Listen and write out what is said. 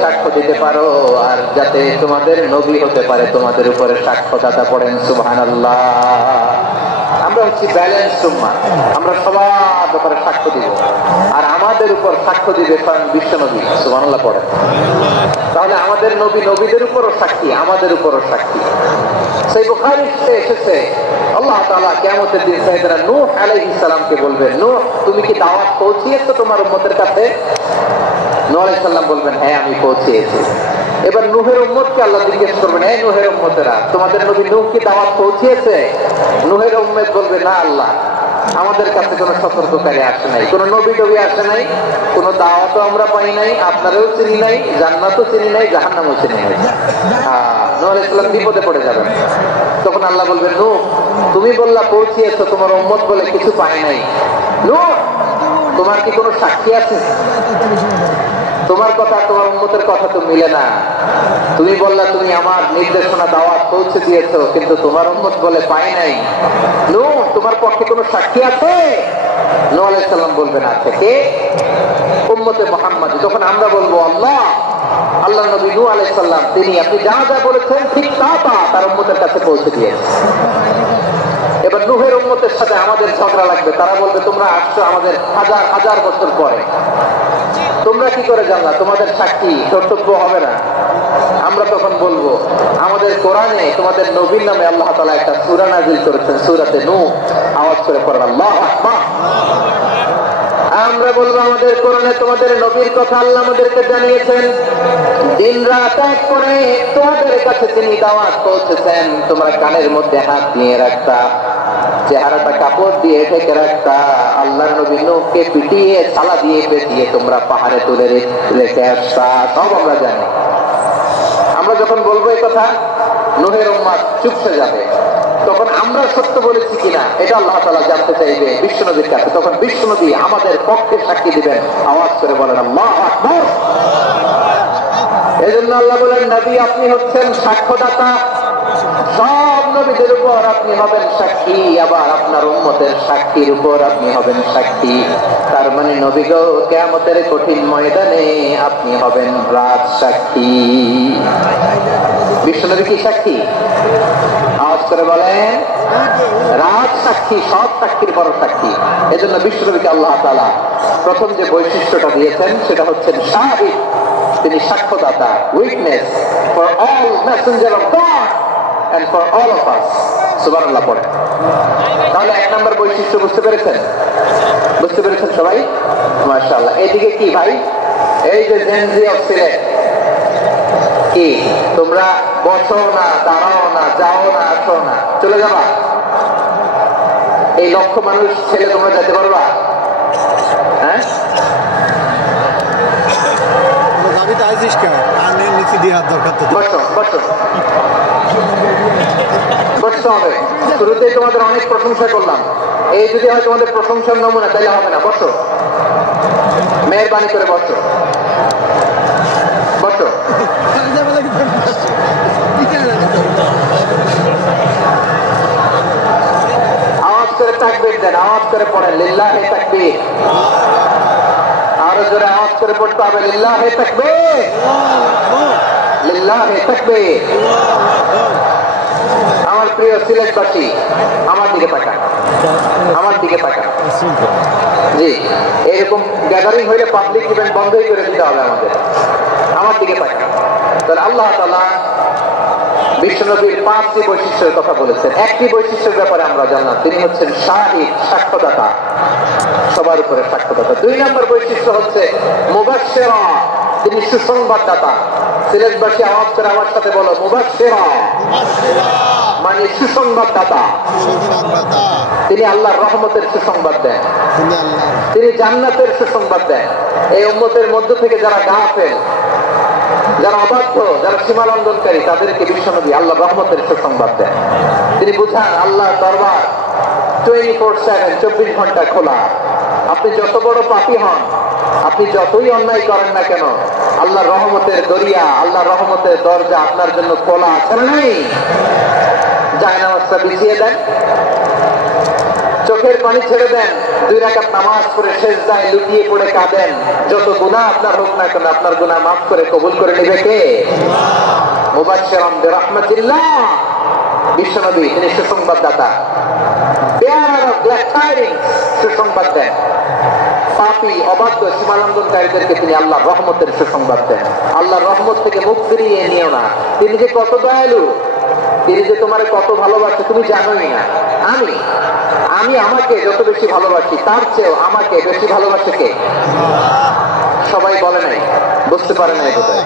সাক্ষ্য দিতে পারো, আর যাতে তোমাদের নবী হতে পারে তোমাদের উপরে সাক্ষ্যদাতা। পড়েন সুবহানাল্লাহ। আমরা হচ্ছি ব্যালেন্স উম্মাহ, আমরা সবার ব্যাপারে সাক্ষ্য দিব, আর আমাদের উপর সাক্ষ্য দিবে স্বয়ং বিশ্ব নবী। সুবহানাল্লাহ পড়েন। তাহলে আমাদের নবী নবীদের উপরও সাক্ষী, আমাদের উপরও সাক্ষী। সেই বুখারীতে এসেছে আল্লাহ তাআলা কিয়ামতের দিন সাইয়েদনা নূহ আলাইহিস সালামকে বলবেন, নূহ তুমি কি দাওয়াত পৌঁছিয়েছো তোমার উম্মতের কাছে? নূহ আলাইহিস সালাম বলবেন, হ্যাঁ আমি পৌঁছিয়েছি। এবার নূহের উম্মতকে আল্লাহ জিজ্ঞেস করবেন, এই নূহের উম্মতেরা তোমাদের নবী নূহ কি দাওয়াত পৌঁছিয়েছে? নূহের উম্মত বলবে, না আল্লাহ, আমাদের কাছে কোনো সতর্ককারী আসে নাই, কোনো নবী টবি আসে নাই, কোনো দাওয়াতও আমরা পাই নাই, আপনারাও চিনি নাই, জান্নাতও চিনি নাই, জাহান্নামও চিনি নাই। নূহ আলাইহিস সালাম বিপদে পড়ে যাবেন। তখন আল্লাহ বলবেন, নূহ তুমি বললা পৌঁছিয়েছো, তোমার উম্মত বলে কিছু পাই নাই। নূহ তোমার কি কোনো সাক্ষী আছে? তোমার কথা তোমার উম্মতের কথা তো মিলে না। তুমি বললা তুমি আমার নির্দেশনা দাওয়াত পৌঁছে দিয়েছো, কিন্তু তোমার উম্মত বলে পাই নাই। নূহ তোমার পক্ষে কোনো সাক্ষী আছে? নূহ আলাইহিস সালাম বলবেন, আছে। কে? উম্মতে মুহাম্মাদী। তখন আমরা বলবো, আল্লাহ নবী নূহ আলাইহিস সালাম তিনি আপনি যা যা বলেছেন ঠিক তা তার উম্মতের কাছে পৌঁছে দিয়েছেন। এবার নূহের উম্মতের সাথে আমাদের ঝগড়া লাগবে। তারা বলবে, তোমরা আসছো আমাদের হাজার হাজার বছর পরে, তোমরা কি করে জানলা? তোমাদের সাক্ষী কর্তব্য হবে না? আমরা তখন বলবো, আমাদের কোরআনে তোমাদের নবীর নামে আল্লাহ তাআলা একটা সূরা নাযিল করেছেন, সূরাতে নূহ। আওয়াজ করে পড়েন আল্লাহু আকবার। আমরা বলবো, আমাদের কোরআনে তোমাদের নবীর কথা আল্লাহ আমাদেরকে জানিয়েছেন, দিন রাত এক করে তোমাদের কাছে তিনি দাওয়াত পৌঁছেছেন। তোমরা কানের মধ্যে হাত দিয়ে রাখতা, চেহারাটা কাপড় দিয়ে ঢেকে রাখতা, আল্লাহর নবী নূহকে পিটিয়ে ছালা দিয়ে পেটিয়ে তোমরা পাহাড়ে তুলে রেখে আসতা, সব আমরা জানি। আমরা যখন বলবো এই কথা, নূহের উম্মত চুপসে যাবে। তখন আমরা সত্য বলেছি কিনা এটা আল্লাহ তাআলা জানতে চাইবে বিশ্বনবীর কাছে। তখন বিশ্বনবী আমাদের পক্ষে সাক্ষী দিবেন। আওয়াজ করে বলেন আল্লাহু আকবার। এজন্য আল্লাহ বলেন, নবী আপনি হচ্ছেন সাক্ষ্যদাতা, সব নবীদের উপর আপনি হবেন সাক্ষী, আবার আপনার উম্মতের সাক্ষীর উপর আপনি হবেন সাক্ষী। তার মানে নবী গো, কিয়ামতের কঠিন ময়দানে আপনি হবেন রাজ সাক্ষী। বিশ্বনবী কি সাক্ষী? আওয়াজ করে বলেন, রাজ সাক্ষী, সব সাক্ষীর বড় সাক্ষী। এজন্য বিশ্বনবীকে আল্লাহ তাআলা প্রথম যে বৈশিষ্ট্যটা দিয়েছেন সেটা হচ্ছে শাহিদ। তিনি সাক্ষ্যদাতা, witness for all messenger of God and for all of us. সুবহানাল্লাহ পড়ে। তাহলে এক নম্বর বৈশিষ্ট্য বুঝতে পেরেছেন? বুঝতে পেরেছেন সবাই? মাশাআল্লাহ। এইদিকে কি ভাই, এই যে জেনজি অফ সিলেট, কি তোমরা বসো না, দাঁড়াও না, যাও না, আসো না, চলে যাবা? এই লক্ষ মানুষ ছেলে তোমরা যেতে পারবা? হ্যাঁ, বসতে হবে। শুরুতেই তোমাদের অনেক প্রশংসা করলাম, এই যদি হয় তোমাদের প্রশংসার নমুনা, তাইলে হবে না। বসো, মেহেরবানি করে বসো, বসো। আওয়াজ করে তাকবীর দেন, আওয়াজ করে পড়েন লিল্লাহি তাকবীর। আরো জোরে আওয়াজ করে পড়তে হবে লিল্লাহি তাকবীর, লিল্লাহি তাকবীর। আমার প্রিয় সিলেটবাসী, আমার দিকে তাকান, আমার দিকে তাকান। জি, এরকম গ্যাদারিং হইলে পাবলিক ইভেন্ট বন্ধই করে দিতে হবে আমাদের। আমার দিকে তাকান। তাহলে আল্লাহ তাআলা বিশ্বনবীর 5টি বৈশিষ্ট্যের কথা বলেছেন। একটি বৈশিষ্ট্যের ব্যাপারে আমরা জানলাম, তিনি হচ্ছেন শাহিদ, সাক্ষ্যদাতা, সবার উপরে সাক্ষ্যদাতা। 2 নম্বর বৈশিষ্ট্য হচ্ছে মুবাশশিরা, তিনি সুসংবাদদাতা। সিলেটবাসী আওয়াজ করে আমার সাথে বলো, মুবাশশিরা মানে সুসংবাদদাতা। তিনি আল্লাহর রহমতের সুসংবাদ দেন, তিনি জান্নাতের সুসংবাদ দেন। এই উম্মতের মধ্য থেকে যারা গাফেল, যারা অবাধ্য, যারা সীমা লঙ্ঘনকারী, তাদেরকে বিশ্বনবী আল্লাহর রহমতের সুসংবাদ দেন। তিনি বুঝান আল্লাহর দরবার 24/7, 24 ঘন্টা খোলা। আপনি যত বড় পাপী হন, আপনি যতই অন্যায় করেন না কেন, আল্লাহর রহমতের দরিয়া, আল্লাহর রহমতের দরজা আপনার জন্য খোলা আছে না? নাই? জায়নামাজটা বিছিয়ে দেন, চোখের পানি ছেড়ে দেন, 2 রাকাত নামাজ পড়ে সেজদায় লুটিয়ে পড়ে কাঁদেন, যত গুনাহ আপনার হোক না কেন আপনার গুনাহ মাফ করে কবুল করে নেবে কে? মুবাশশিরান বিরহমাতিল্লাহ, বিশ্বনবী তিনি সুসংবাদদাতা, bearer of glad tidings, সুসংবাদ দেন। পাপী অবাধ্য সীমালঙ্ঘনকারীদেরকে তিনি আল্লাহর রহমতের সুসংবাদ দেন। আল্লাহর রহমত থেকে মুখ ফিরিয়ে নিও না। তিনি যে কত দয়ালু, তিনি যে তোমার কত ভালোবাসে তুমি জানোই না। আমি আমাকে যত বেশি ভালোবাসি তার চেয়েও আমাকে বেশি ভালোবাসে কে? সবাই বলে নাই, বুঝতে পারে নাই বোধহয়।